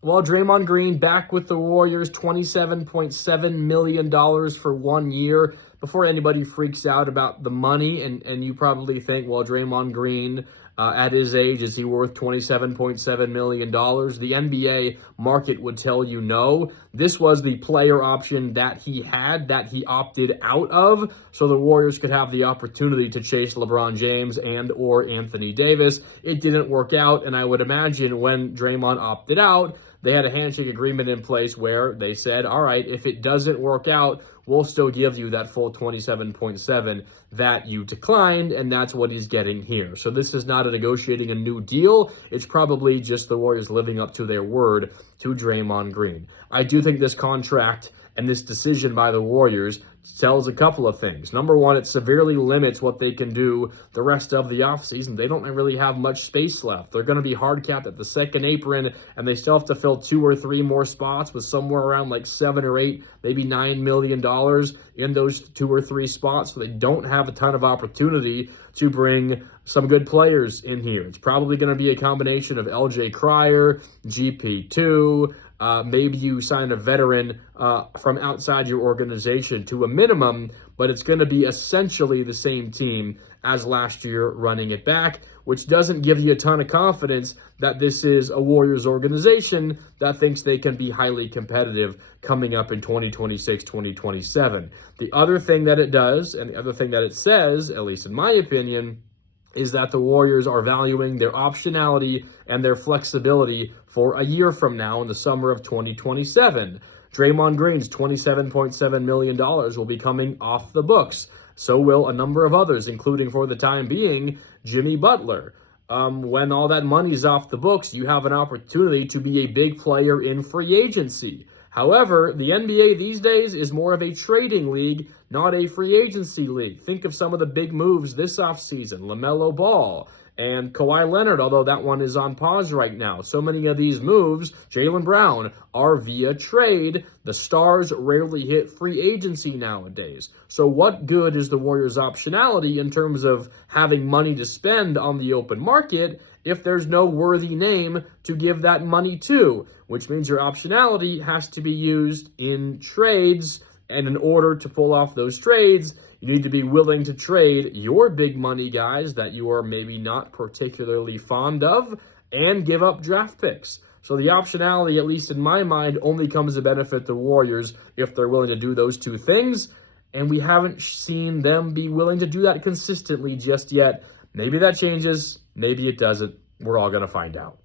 Well, Draymond Green back with the Warriors, $27.7 million for 1 year. Before anybody freaks out about the money, and you probably think, well, Draymond Green, at his age, is he worth $27.7 million? The NBA market would tell you no. This was the player option that he had, that he opted out of, so the Warriors could have the opportunity to chase LeBron James and or Anthony Davis. It didn't work out, and I would imagine when Draymond opted out, they had a handshake agreement in place where they said, all right, if it doesn't work out, we'll still give you that full 27.7 that you declined, and that's what he's getting here. So this is not a negotiating a new deal. It's probably just the Warriors living up to their word to Draymond Green. I do think this contract and this decision by the Warriors tells a couple of things. Number one, it severely limits what they can do the rest of the offseason. They don't really have much space left. They're going to be hard capped at the second apron, and they still have to fill 2 or 3 more spots with somewhere around like $7 or $8, maybe $9 million in those 2 or 3 spots. So they don't have a ton of opportunity to bring some good players in here. It's probably going to be a combination of LJ Cryer, GP2, maybe you sign a veteran from outside your organization to a minimum, but it's going to be essentially the same team as last year running it back, which doesn't give you a ton of confidence that this is a Warriors organization that thinks they can be highly competitive coming up in 2026, 2027. The other thing that it does, and the other thing that it says, at least in my opinion, is that the Warriors are valuing their optionality and their flexibility for a year from now in the summer of 2027. Draymond Green's $27.7 million will be coming off the books. So will a number of others, including, for the time being, Jimmy Butler. When all that money's off the books, you have an opportunity to be a big player in free agency. However, the NBA these days is more of a trading league, not a free agency league. Think of some of the big moves this offseason. LaMelo Ball and Kawhi Leonard, although that one is on pause right now. So many of these moves, Jaylen Brown, are via trade. The stars rarely hit free agency nowadays. So what good is the Warriors' optionality in terms of having money to spend on the open market if there's no worthy name to give that money to? Which means your optionality has to be used in trades, and in order to pull off those trades, you need to be willing to trade your big money guys that you are maybe not particularly fond of and give up draft picks. So the optionality, at least in my mind, only comes to benefit the Warriors if they're willing to do those two things, and we haven't seen them be willing to do that consistently just yet. Maybe that changes, maybe it doesn't. We're all going to find out.